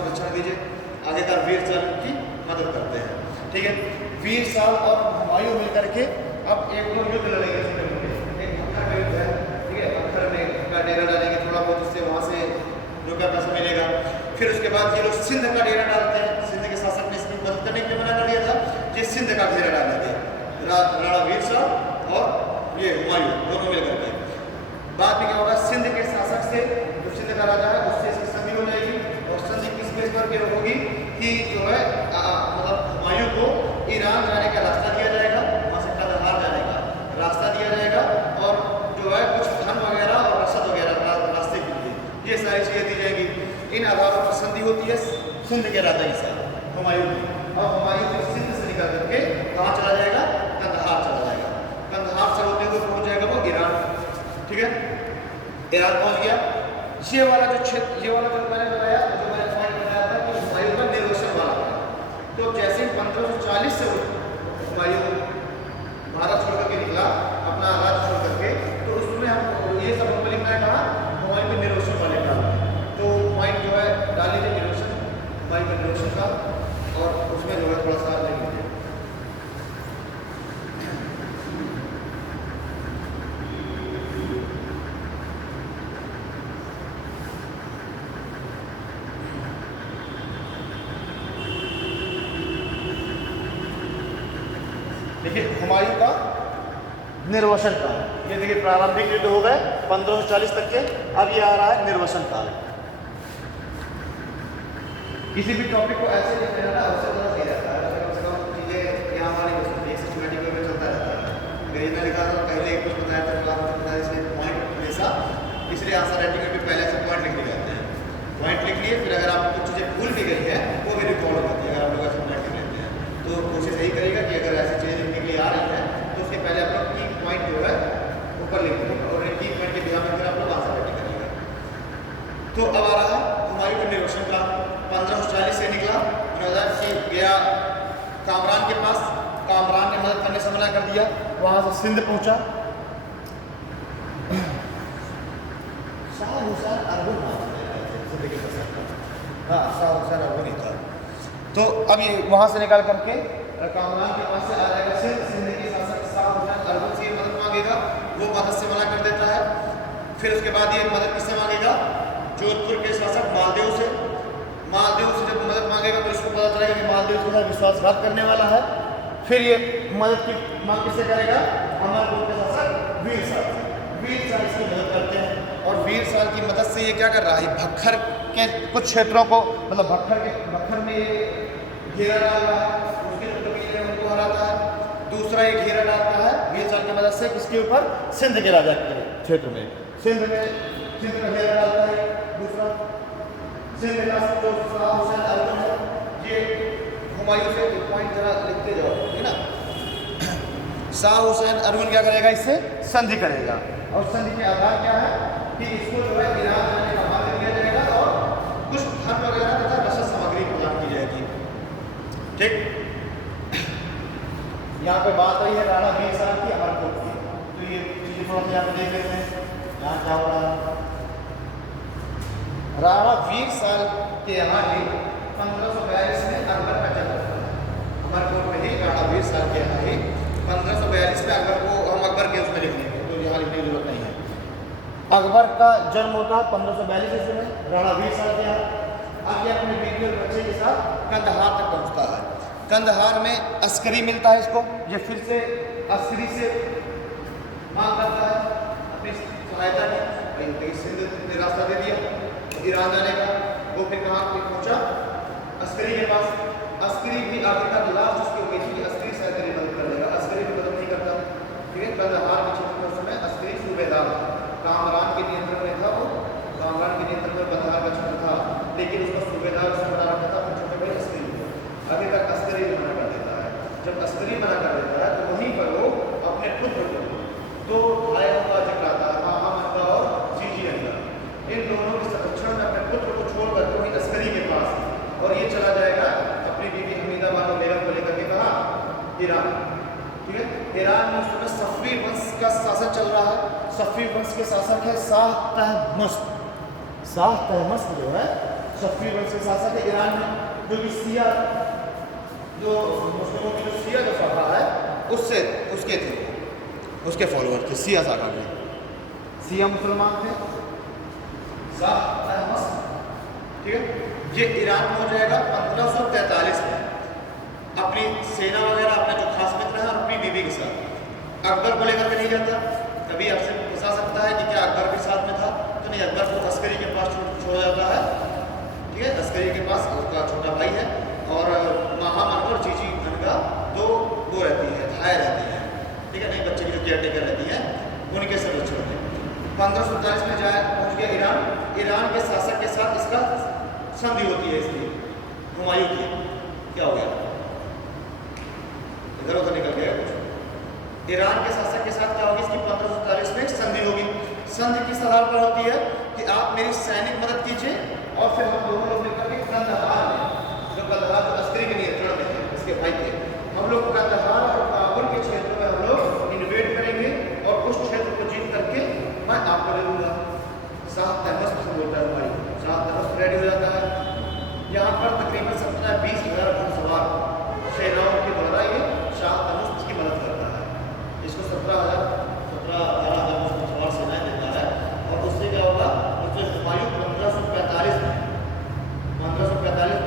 से दक्षिण दीजिए, आखिरकार वीर साल की मदद करते हैं। ठीक है, वीर साल और हुमायूं मिलकर के अब एक दो युद्ध लड़ेंगे। एक भक्खर का युद्ध है, ठीक है, भक्खर में का डेरा डालेंगे, थोड़ा बहुत उससे वहाँ से जो क्या पैसा मिलेगा। फिर उसके बाद ये लोग सिंध का डेरा डालते हैं। सिंध के शासक ने इसमें मदद करने के लिए मना कर दिया था कि सिंध का घेरा डालेंगे, राणा वीर साहब और ये हुमायूं दोनों मिलकर के। बाद में क्या होगा, सिंध के शासक से, जो सिंध का राजा है, उससे इसकी संधि हो जाएगी। और संधि किस बेस पर के होगी कि जो है मतलब हुमायूं को ईरान जाने का रास्ता दिया जाएगा, वहाँ से कंदहार जाने का रास्ता दिया जाएगा, और जो है कुछ धन वगैरह और रसद वगैरह रास्ते के लिए ये सारी चीज़ें दी जाएगी। इन आधारों पर संधि होती है सिंध के राजा के साथ हुमायूं की। और हुमायूं फिर सिंध से निकल करके कहाँ चला जाएगा, कंदहार चला जाएगा। कंदहार से होते हुए पहुँच जाएगा वो ईरान। ठीक है, ईरान पहुँच गया। ये वाला जो क्षेत्र, ये वाला जो मैंने बताया, जो मैंने पॉइंट बताया था कि हुमायूं का निर्वसन वाला था। तो जैसे 1540 से हुमायूं भारत छोड़ करके निकला, अपना राज्य छोड़ करके, तो उसमें हम ये सब हमको लिखना है कहाँ, हुमायूं के निर्वसन वाले का। तो पॉइंट जो है डाल लीजिए निर्वसन, हुमायूं के निर्वसन का, और उसमें जो है थोड़ा सा लिख लीजिए। देखिए हुमायूं का निर्वसन काल, ये देखिए प्रारंभिक युद्ध हो गए 1540 तक के। अब ये आ रहा है निर्वसन काल। किसी भी टॉपिक को ऐसे लिख लेना उससे ज़्यादा सही रहता है, कम से कम चीज़ें यहाँ हमारी सिस्टमेटिक वे में चलता रहता है। अगर ये मैं लिखा था पहले कुछ बताया था, बाद में बताया, इसलिए पॉइंट हमेशा, इसलिए आंसर राइटिंग में भी पहले से पॉइंट लिख दिए जाते हैं। पॉइंट लिख लिए, फिर अगर आपको कुछ चीज़ें भूल भी गई है वो भी रिकॉर्ड हो जाती है। अगर आप लोग ऐसे पॉइंट लिख लेते हैं तो कोशिश यही करेगा कि अगर ऐसी चीज़ें लिखने के लिए आ रही है तो उसके पहले आप लोग की पॉइंट जो है ऊपर लिख दीजिएगा, और की पॉइंट के बिना में फिर आप लोग आंसर राइटिंग करिएगा। तो अब आ रहा है हुमायूं के निर्वसन का। 1540 से निकला, गया कामरान के पास, कामरान ने मदद करने से मना कर दिया। वहां से सिंध पहुंचा। शाह हुसैन अरबुल, हाँ शाह हुसैन अरबुल था। तो अब ये वहां से निकल करके कामरान के पास से आ जाएगा सिंध। सिंध के शासक शाह हुसैन अरबुल से मदद मांगेगा, वो मदद से मना कर देता है। फिर उसके बाद ये मदद किससे मांगेगा, जोधपुर के शासक मालदेव से। मालदेव से जब मदद मांगेगा तो इसको पता चलेगा कि मालदेव के साथ विश्वासघात करने वाला है। फिर ये मदद की मांग किससे करेगा, अमरकोट के शासक वीर साल से। वीर साल इसकी मदद करते हैं, और वीर साल की मदद से ये क्या कर रहा है, भक्खर के कुछ क्षेत्रों को, मतलब भक्खर में ये घेरा डाल रहा है, उसके जो कबीले हैं उनको हराता है। दूसरा ये घेरा डालता है वीर साल की मदद से किसके ऊपर, सिंध के राजा के क्षेत्र में। सिंध का घेरा डालता है। दूसरा सिंध का जो शाह हुसैन अरबुल है, ये हुमायूं से पॉइंट जरा लिखते जाओ, ठीक है ना। शाह हुसैन अरबुल क्या करेगा, इससे संधि करेगा, और संधि के आधार क्या है कि इसको जो है ईरान जाने का मार्ग दिया जाएगा, और कुछ धन वगैरह तथा रसद सामग्री प्रदान की जाएगी। ठीक, यहाँ पे बात आई है राणा वीर साल की, अमरकोट की। तो ये चीजें थोड़ा सा यहाँ पे देख लेते हैं, यहाँ क्या हो रहा है। राणा वीर साल के यहाँ ही 1542 में अकबर का जन्म हुआ। अमरकोट में ही राणा वीर साल के यहाँ ही 1542 में अकबर को, हम अकबर के उसमें लिख लेंगे तो यहाँ लिखने की जरूरत नहीं है। अकबर का जन्म होता है 1542 ईस्वी में राणा वीर साल के यहाँ। आगे अपने बेटी और बच्चे के साथ कंदहार तक पहुँचता है। कंदहार में अस्करी मिलता है इसको, ये फिर से अस्करी से मांग करता है अपनी सहायता की। सिंध ने रास्ता दे दिया ईरान जाने का। वो फिर कहाँ पहुँचा, अस्करी के पास। अस्करी भी आखिरकार लास्ट उसकी उम्मीद थी कि अस्करी शायद मेरी मदद कर देगा, अस्करी भी मदद नहीं करता। ठीक है, कंदहार के क्षेत्र में उस समय अस्करी सूबेदार कामरान के नियंत्रण में था। वो कामरान के नियंत्रण में कंदहार का क्षेत्र था, लेकिन उसका सूबेदार उसने बना रखा था अपने छोटे भाई अस्करी को। अभी तक अस्करी मना कर देता है। जब अस्करी मना कर देता है तो वहीं पर वो अपने पुत्र को, तो भाइयों का जिक्र आता है, मामा अनका और जीजी अनका, इन दोनों के संरक्षण में अपने पुत्र को छोड़ कर वहीं अस्करी के पास, और ये चला जाएगा अपनी बीवी हमीदा बानो बेगम को लेकर के कहा, ईरान। ठीक है, ईरान में उस समय सफ़वी वंश का शासन चल रहा है। सफ़वी वंश के शासक है शाह तहमस्त। शाह तहमस्त जो है सफवी वंश के शासक है ईरान में, जो कि शिया, जो मुस्लिमों की जो शिया जो शाखा है उससे उसके थे, उसके फॉलोअर थे शिया शाखा के। शिया मुसलमान थे। शाह तहमस, ठीक है, ये ईरान में हो जाएगा 1543 में, अपनी सेना वगैरह, अपने जो खास मित्र हैं और अपनी बीवी के साथ। अकबर को लेकर के नहीं जाता। कभी आपसे पूछा सकता है कि क्या अकबर भी साथ में था, तो नहीं, अकबर को अस्करी के पास छोड़ा जाता है, ठीक है, अस्करी के पास उसका छोटा भाई है, और महामन और जीजी गनगा दो वो रहती है, धाय रहती है, ठीक है, नहीं बच्चे की जो केयर टेकर रहती है उनके सब बच्चे होते हैं। 1547 में जाए पहुँच गया ईरान। ईरान के शासक के साथ इसका संधि होती है, इसकी हुमायूं की। क्या हो गया, इधर उधर निकल गया कुछ। ईरान के शासक के साथ क्या होगी, इसकी 1547 में संधि होगी। संधि किस आधार पर होती है कि आप मेरी सैनिक मदद कीजिए और फिर हम दोनों लोग मिलकर के कंदहार में, जो कंदहार जो अस्करी के नियंत्रण में है, इसके भाई थे, हम लोग कंदहार और काबुल के क्षेत्र में हम लोग इन्वेड करेंगे और उस क्षेत्र को जीत करके मैं आपको दे दूंगा। शाह तहमस से बोलता है भाई, शाह तहमस रेडी हो जाता है। यहाँ पर तकरीबन 17-20 हज़ार घुड़सवार सेनाओं के द्वारा ये शाह तहमस की मदद करता है। इसको 17,000 घुड़सवार सेनाएं देता है, और उससे क्या होगा, उससे हुमायूं 1545 में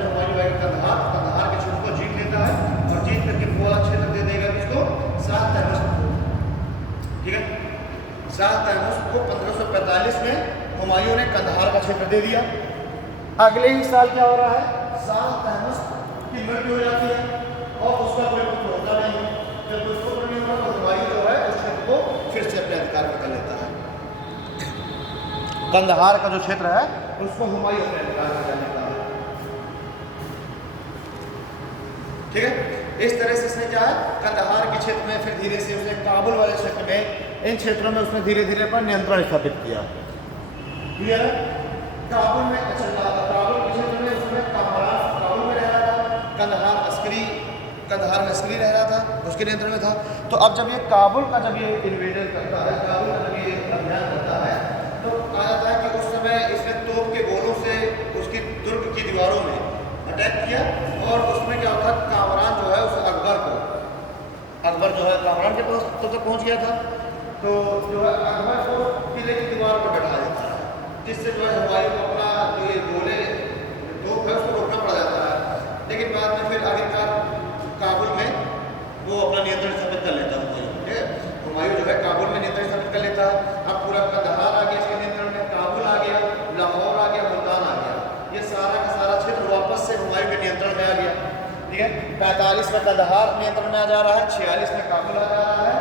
हुमायूं आएगा कंदहार के क्षेत्र को जीत लेता है, और जीत करके पूरा क्षेत्र दे देगा इसको शाह तहमस को, ठीक है। शाह तहमस को 1545 में हुमायूं ने कंदहार का क्षेत्र दे दिया। अगले ही साल क्या हो रहा है, शाह तहमस की मृत्यु हो जाती है और उसका कोई पुत्र होता नहीं है। जब उसको पुत्र नहीं होता तो हुमायूं जो है उस क्षेत्र को फिर से अपने अधिकार में कर लेता है। कंदहार का जो क्षेत्र है उसको हुमायूं अपने अधिकार में कर लेता है, ठीक है। इस तरह से इसने क्या है, कंदहार के क्षेत्र में फिर धीरे से उसने काबुल वाले क्षेत्र में, इन क्षेत्रों में उसने धीरे धीरे पर नियंत्रण स्थापित किया। क्लियर है। काबुल में, अच्छा, काबुल के क्षेत्र में उसने काबुल में रह रहा था, कंदहार में अस्करी रह रहा था, उसके नियंत्रण में था। तो अब जब ये काबुल का जब ये इन्वेजन करता है, काबुल का जब ये अभियान करता है, तो कहा जाता है कि उस समय इसने तोप के गोलों से उसकी दुर्ग की दीवारों में अटैक किया, और उसमें क्या होता है, कामरान जो है उस अकबर जो है कामरान के पास तक पहुँच गया था, तो जो है अकबर को किले की दीवार पर बैठा देता है, जिससे जो है हुमायूं को अपना जो ये गोले तोप है उसको रोकना पड़ जाता है। लेकिन बाद में फिर आखिरकार काबुल में वो अपना नियंत्रण स्थापित कर लेता है हुमायूं, ठीक है। हुमायूं जो है काबुल में नियंत्रण स्थापित कर लेता है। अब पूरा कंदहार आ गया इसके नियंत्रण में, काबुल आ गया, लाहौर आ गया, मुल्तान आ गया, ये सारा का सारा क्षेत्र वापस से हुमायूं के नियंत्रण में आ गया, ठीक है। 45 में कंदहार नियंत्रण में आ जा रहा है, 46 में काबुल आ जा रहा है,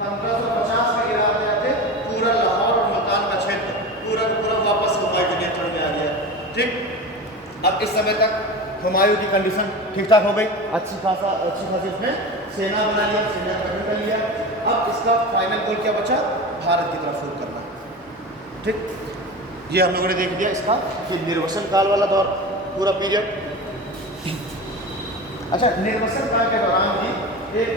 1550 में ईरान में आते पूरा लाहौर और मुल्तान का क्षेत्र पूरा वापस हुमायूं के नियंत्रण में आ गया, ठीक। अब इस समय तक हुमायूं की कंडीशन ठीक ठाक हो गई, अच्छी खासी उसने सेना बना लिया, सेना गठन कर लिया। अब इसका फाइनल गोल क्या बचा, भारत की तरफ रुख करना, ठीक। ये हम लोगों ने देख लिया इसका कि निर्वसन काल वाला दौर, पूरा पीरियड। अच्छा, निर्वसन काल के दौरान भी एक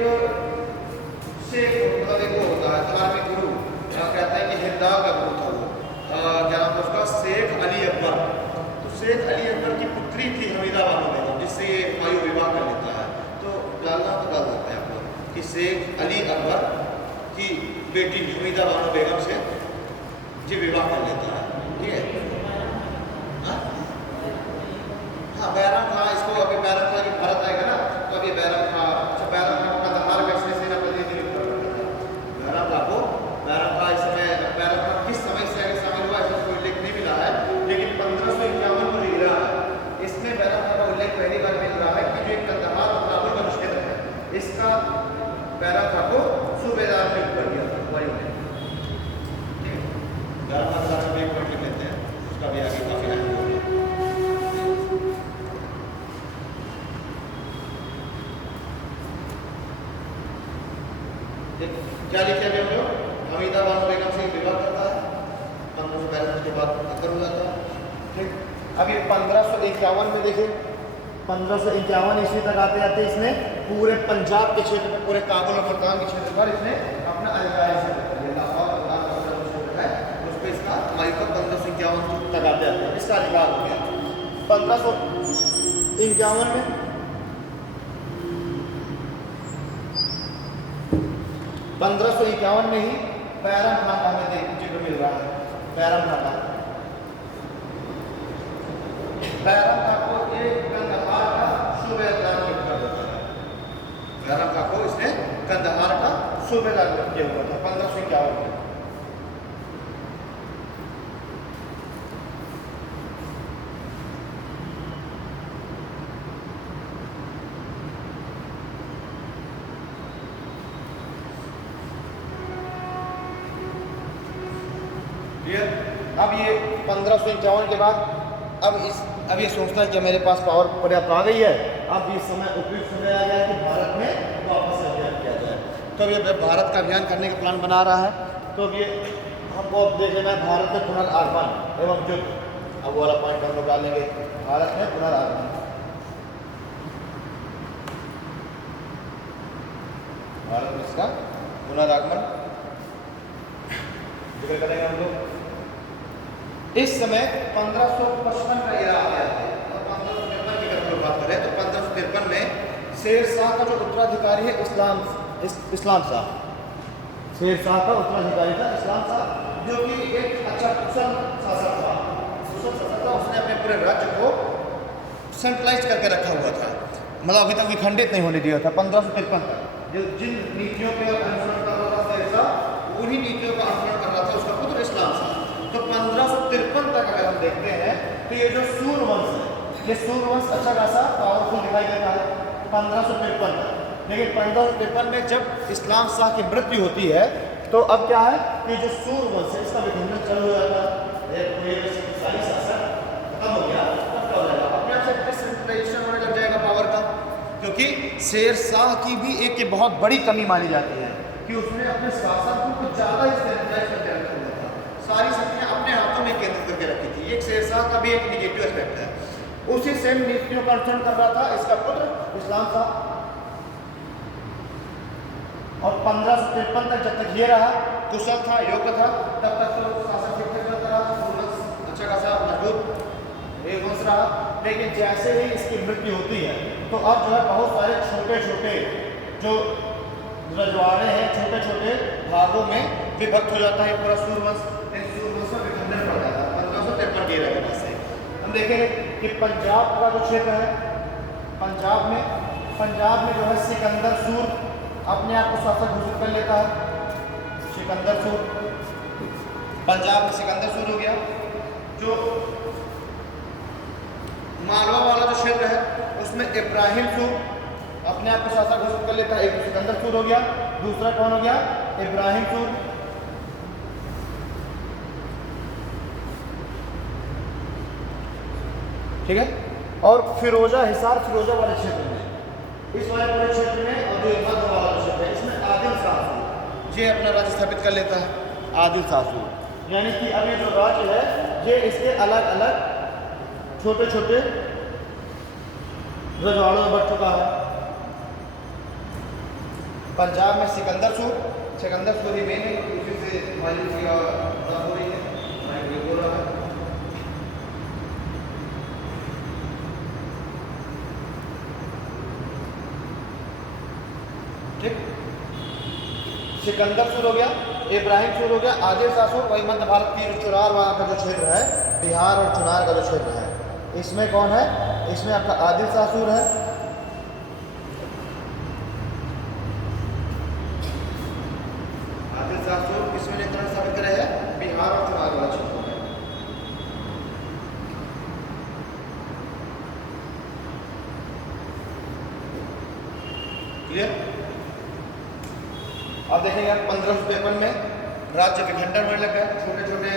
शेख, मतलब एक वो होता है धार्मिक गुरु, कहता है कि हिरदा का गुरु था वो, क्या नाम था उसका, शेख अली अकबर। तो शेख अली अकबर की पुत्री थी हमीदा बानो बेगम, जिससे ये हुमायूं विवाह कर लेता है। तो डालना तो डाल सकते हैं आप लोग कि शेख अली अकबर की बेटी हमीदा बानो बेगम से ये विवाह कर लेता है, ठीक है। हाँ, बैरम खां, इसको अभी बैरम खां की भारत आएगा ना, तो अभी बैरम खां, अच्छा बैरम खां का कंदहार का इसमें सेना प्रतिनिधि नियुक्त कर रहा था। बैरम खां इस समय, बैरम खां किस समय से आगे शामिल हुआ इसका कोई उल्लेख नहीं मिला है, लेकिन 1551 को लिख रहा है, इसमें बैरम खां का उल्लेख पहली बार मिल रहा है कि जो एक कंदहार और काबुल का क्षेत्र है, इसका बैरम खां को सूबेदार नियुक्त कर दिया था हुमायूं ने। बैरम खां का एक पॉइंट लिख लेते हैं, उसका भी आगे काफी है। क्या लिखे अभी हम लोग, हमीदा बानो बेगम से विवाह करता है, 1552 के बाद अक्बर हो जाता है, ठीक। अब ये 1551 में देखें, 1551 ईस्वी तक आते आते इसने पूरे पंजाब के क्षेत्र में, पूरे काबुल और मुल्तान के क्षेत्र पर इसने अपना अधिकार स्थापित कर लिया। लाहौर मुल्तान का जो क्षेत्र है उस पर इसका हुमायूं का 1551 तक आते आते इसका अधिकार हो गया। 1551 में ही बैरम खान का हमें देखने को मिल रहा है। बैरम खान को एक कंदहार का सूबेदार नियुक्त कर देता है। बैरम खान को इसने कंदहार का सूबेदार नियुक्त किया हुआ था 1551 में। अब ये 1551 के बाद अब ये सोचता है कि मेरे पास पावर पर्याप्त आ गई है, अब इस समय उपयुक्त समय आ गया कि भारत में वापस से अभियान किया जाए। तो अब ये भारत का अभियान करने का प्लान बना रहा है। तो अब ये हमको अब देख लेना है भारत में पुनर्आगमन एवं युद्ध। अब वो वाला पॉइंट हम लोग डालेंगे, भारत में पुनर्आगमन। भारत में इसका पुनर्आगमन जिक्र करेंगे हम लोग। इस समय 1555 का एरा आ गया है और 1553 की अगर बात करें तो 1553 में शेर शाह का जो उत्तराधिकारी है इस्लाम शाह, शेर शाह का उत्तराधिकारी था इस्लाम शाह, जो कि एक अच्छा कुशल शासक था। उसने अपने पूरे राज्य को सेंट्रलाइज करके रखा हुआ था, मतलब अभी तक विखंडित नहीं होने दिया था। 1553 तक जो जिन नीतियों के अनुसरण कर रहा था शेर शाह, उन्हीं नीतियों का अनुसरण कर रहा था उसका पुत्र इस्लाम शाह। तो 1553 तक अगर हम देखते हैं तो ये जो सूर्यवंश है, ये सूर्यवंश अच्छा खासा पावरफुल दिखाई देता है 1553 तक। लेकिन 1553 में जब इस्लाम शाह की मृत्यु होती है तो अब क्या है कि जो सूर्यवंश है इसका विखंडन चालू हो जाता है। शाही शासन खत्म हो गया, तब क्या हो जाएगा, अपने आप से डिसेंट्रलाइजेशन होने लग जाएगा पावर का। क्योंकि शेर शाह की भी एक बहुत बड़ी कमी मानी जाती है कि उसने अपने शासन को कुछ ज़्यादा ही सेंट्रलाइज करके रखा हुआ था, सारी शक्तियाँ अपने हाथों में केंद्रित करके रखी थी। एक शेर शाह का भी एक निगेटिव एस्पेक्ट है। उसी सेम नीतियों का अनुसरण कर रहा था इसका पुत्र इस्लाम शाह। और 1553 तक जब तक ये रहा, कुशल था, योग्य था, तब तक तो शासन ठीक ठाक चलता रहा, अच्छा खासा मजबूत वंश रहा। लेकिन जैसे ही इसकी मृत्यु होती है तो अब जो है बहुत सारे छोटे छोटे जो रजवाड़े हैं छोटे छोटे भागों में विभक्त हो जाता है पूरा सूर्यवंश। सूर्यवंश में विखंडन पड़ जाता है 1553 के रहने से। हम देखेंगे कि पंजाब का जो क्षेत्र है, पंजाब में जो है सिकंदर सूर अपने आप को शासक घोषित कर लेता है। सिकंदर सूर, पंजाब में सिकंदर सूर हो गया। जो मालवा वाला जो क्षेत्र है उसमें इब्राहिम सूर अपने आप को शासक घोषित कर लेता है। एक सिकंदर सूर हो गया, दूसरा कौन हो गया, इब्राहिम सूर। ठीक है। और फिरोजा वाले क्षेत्र में, इस वाले पूरे क्षेत्र में और जो मध्य वाला क्षेत्र है इसमें आदिल शाह ये अपना राज्य स्थापित कर लेता है। आदिल शाह, यानी कि अभी जो राज्य है ये इसके अलग अलग छोटे छोटे रजवाड़ों में बढ़ चुका है। पंजाब में सिकंदर सूर ही मेन है, उसी से हमारी हो रही है। ठीक, सिकंदर सूर हो गया, इब्राहिम सूर हो गया, आदिल शाह सूर। वही मध्य भारत की चुनार वहाँ का जो क्षेत्र है, बिहार और चुनार का जो क्षेत्र है, इसमें कौन है, इसमें आपका आदिल शाह सूर है। आदिल शाह सूर किसमें नियंत्रण स्थापित करे है, बिहार और चुनार वाला क्षेत्र में। क्लियर। अब देखेंगे आप 1553 में राज्य विखंडन होने लगा, छोटे छोटे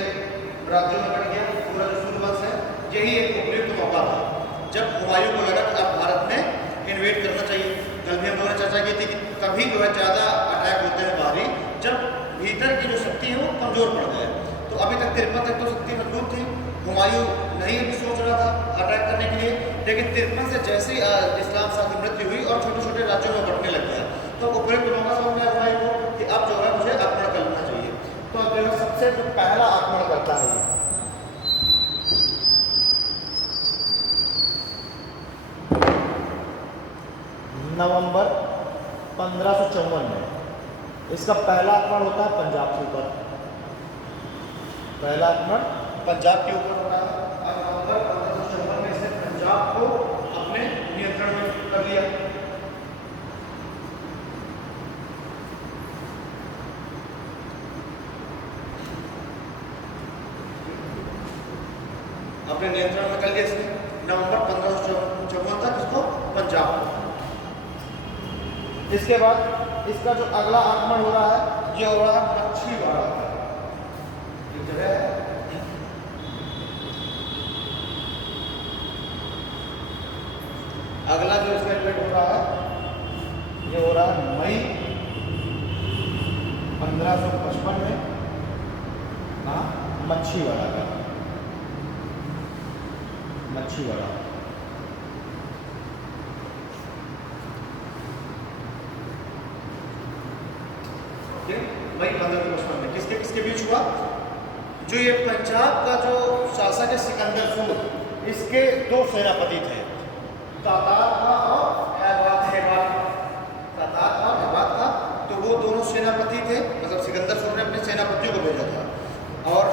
राज्यों में बढ़ गया पूरा जो सूर्यवंश है। यही एक उपयुक्त मौका था जब हुमायूं को लगा कि अब भारत में इन्वेट करना चाहिए। कल भी हम लोगों ने चर्चा की थी कि कभी जो है ज़्यादा अटैक होते हैं बाहरी जब भीतर की जो शक्ति है वो कमज़ोर पड़ जाए। तो अभी तक 53 तक तो शक्ति मजबूत थी, हुमायूं नहीं भी सोच रहा था अटैक करने के लिए। लेकिन 53 से जैसे ही इस्लाम शाह की मृत्यु हुई और छोटे छोटे राज्यों में बढ़ने लग गया तो उपयुक्त मौका समझ में हुमायूं को कि अब जो है मुझे आक्रमण करना चाहिए। तो अब जो है सबसे जो पहला आक्रमण करता है नवंबर 1554 में। इसका पहला आक्रमण होता है पंजाब के ऊपर, पहला आक्रमण पंजाब के ऊपर होता है। और नवंबर 1554 में इसने पंजाब को अपने नियंत्रण में कर लिया। अपने नियंत्रण में कर लिया इसने नवंबर 1554 तक इसको पंजाब को। इसके बाद इसका जो अगला आक्रमण हो रहा है ये हो रहा है मच्छीवाड़ा, एक जगह है। अगला जो इसका इवेंट हो रहा है ये हो रहा है मई 1555 में मच्छीवाड़ा का, मच्छीवाड़ा। मई 1555 में किसके किसके बीच हुआ? जो ये पंजाब का जो शासक है सिकंदर सूर, इसके दो सेनापति थे, तातार का और हैवात का। तातार का और हैवात का, तो वो दोनों सेनापति थे। मतलब सिकंदर सूर ने अपने सेनापतियों को भेजा था। और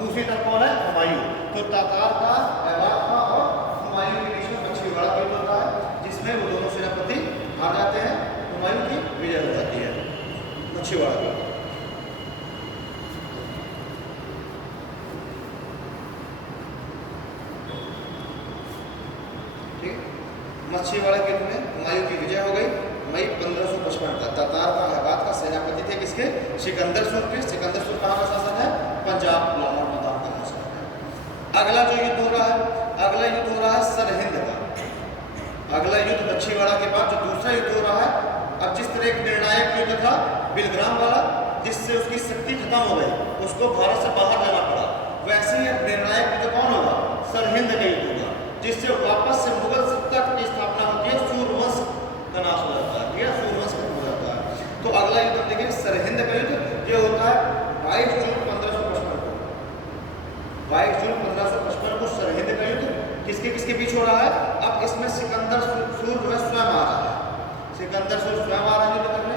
दूसरी तरफ कौन है? हुमायूं। तो तातार का, हैवात का और हुमायूं के बीच में मच्छीवाड़ा युद्ध होता है, जिसमें वो दोनों सेनापति हार जाते हैं, हुमायूं की विजय हो जाती है मच्छीवाड़ा की। मच्छीवाड़ा के युद्ध में हुमायूं की विजय हो गई मई 1555 का। तातार का, हैवात का सेनापति थे किसके? सिकंदर सूर के। सिकंदर सूर कहाँ का शासक है? पंजाब लाहौर मैदान का शासक है। अगला जो युद्ध हो रहा है, अगला युद्ध हो रहा है सरहिंद का। अगला युद्ध मच्छीवाड़ा के बाद जो दूसरा युद्ध हो रहा है, अब जिस तरह एक निर्णायक युद्ध था बिलग्राम वाला, जिससे उसकी शक्ति खत्म हो गई, उसको भारत से बाहर जाना पड़ा, वैसे ही अब निर्णायक युद्ध कौन होगा? सरहिंद का युद्ध होगा, जिससे वापस से मुगल सत्ता की स्थापना होती है, सूर्यवंश का नाश हो जाता है, ठीक है, सूर्यवंश खत्म हो जाता है। तो अगला युद्ध देखिए सरहिंद का युद्ध, ये होता है 22 जून 1555 को। 22 जून 1555 को सरहिंद का युद्ध किसके किसके बीच हो रहा है? अब इसमें सिकंदर सूर जो है स्वयं आ रहा है, सिकंदर सूर स्वयं आ रहा है युद्ध करने।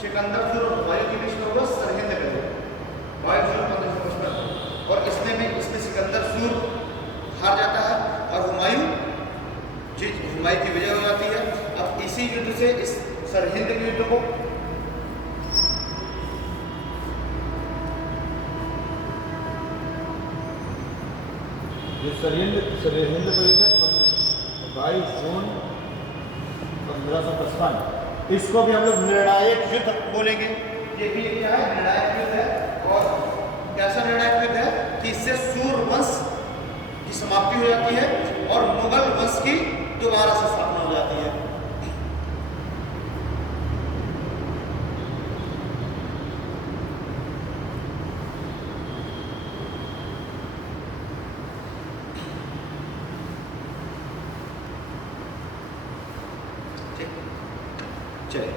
सिकंदर सूर और हुमायूं के बीच में होगा सरहिंद का युद्ध 22 जून 1555। और इसमें सिकंदर सूर हार जाता है और हुमायूं की विजय हो जाती है। अब इसी युद्ध से इस सरहिंद के युद्ध को सरहिंद का युद्ध 22 जून 1555, इसको भी हम लोग निर्णायक युद्ध बोलेंगे। ये भी क्या है? निर्णायक युद्ध है। और कैसा निर्णायक युद्ध है कि इससे सूर्यवंश की समाप्ति हो जाती है और मुगल वंश की दोबारा से स्थापना हो जाती है। चलिए,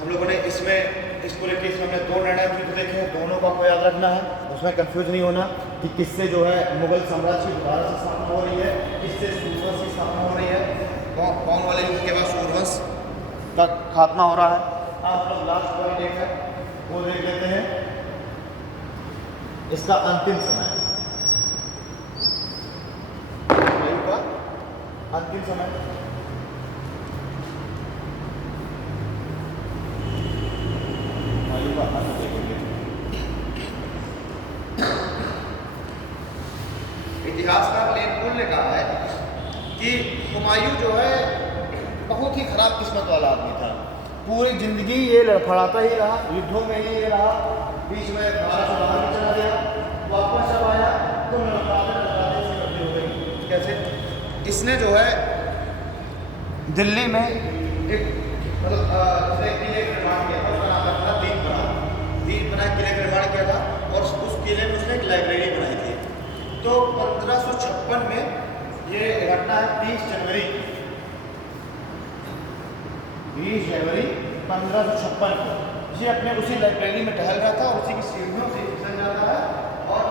हम लोगों ने इसको लेकर इसमें हमने दो निर्णायक युद्ध देखे हैं, दोनों का आपको याद रखना है, उसमें कंफ्यूज नहीं होना कि किससे जो है मुगल साम्राज्य की दोबारा से स्थापना हो रही है, किससे सूर्यवंश की स्थापना हो रही है। कौन वाले युद्ध के बाद सूर्यवंश का खात्मा हो रहा है। आप लोग लास्ट पॉइंट एक है वो देख लेते हैं, इसका अंतिम समय, का अंतिम समय। इतिहासकार लेनपुल ने कहा है कि हुमायूं जो है बहुत ही खराब किस्मत वाला आदमी था। पूरी जिंदगी ये लड़खड़ाता ही रहा, युद्धों में ही ये रहा, बीच में भारत से बाहर भी चला गया, वापस जब आया तो लड़खड़ाते से मृत्यु हो गई। कैसे? इसने जो है दिल्ली में एक किले का निर्माण किया था, उसका नाम था दीनपना किले का निर्माण किया था। और उस किले में उसने एक लाइब्रेरी बनाई थी। तो 1556 में ये घटना है 30 जनवरी 1556 को। ये अपने उसी लाइब्रेरी में टहल रहा था और उसी की सीढ़ियों से फिसल जाता है और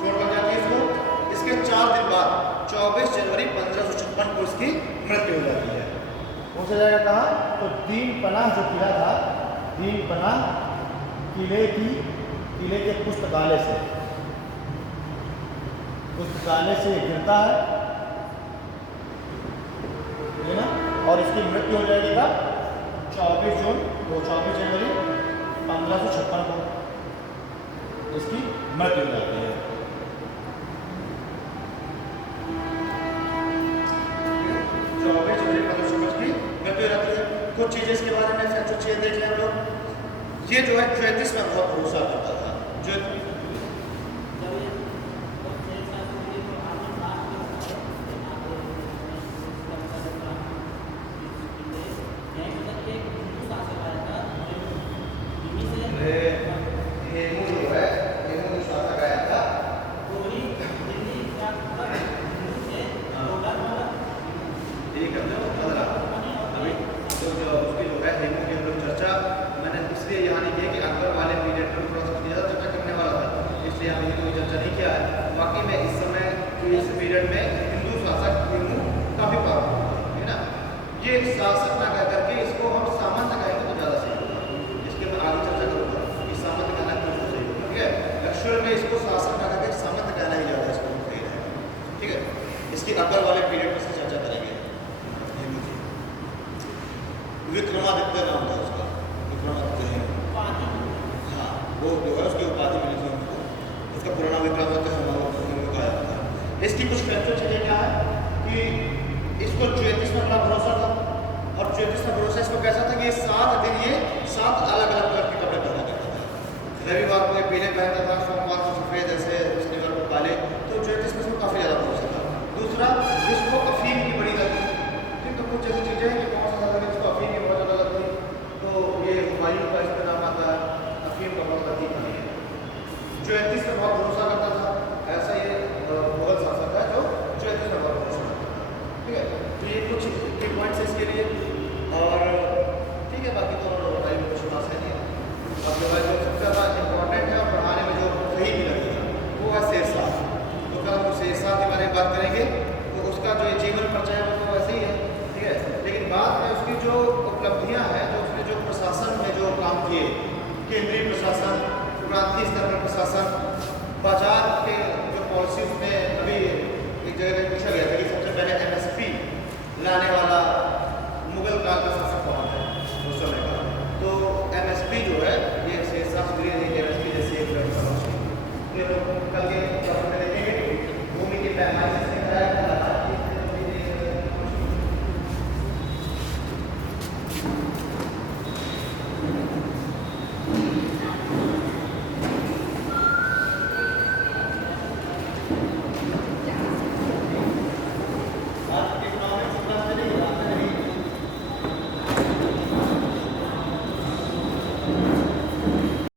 चोट लग जाती है इसको। इसके 4 दिन बाद 24 जनवरी 1556 को इसकी मृत्यु हो जाती है। पहुँचा जाएगा कहाँ? तो दीनपनाह जो किला था, दीनपनाह किले के पुस्तकालय से गिरता है ना, और इसकी मृत्यु हो जाएगी कब? 24 जनवरी 1556 को इसकी मृत्यु हो जाती है। 24 जनवरी 1556 की मृत्यु हो जाती है। कुछ चीजें इसके बारे में कुछ चीजें देख लें हम लोग। ये जो है ज्योतिष में बहुत भरोसा करता था। शासक ना कह करके इसको हम सामंत कहेंगे तो ज़्यादा सही होगा। इसके मैं आगे चर्चा करूँगा कि सामंत कहना क्यों सही होगा। ठीक है, एक्चुअल में इसको शासक ना कहकर सामंत कहना ही ज़्यादा इसको सही रहेगा। ठीक है, इसकी अकबर वाले पीरियड में से चर्चा करेंगे। विक्रमादित्य नाम था उसका, विक्रमादित्य है। हाँ, वो जो है उसकी उपाधि मिली थी उनको। उसका पुराना विक्रमादित्य कहा जाता था। इसकी कुछ फैक्चुअल चीज़ें क्या है?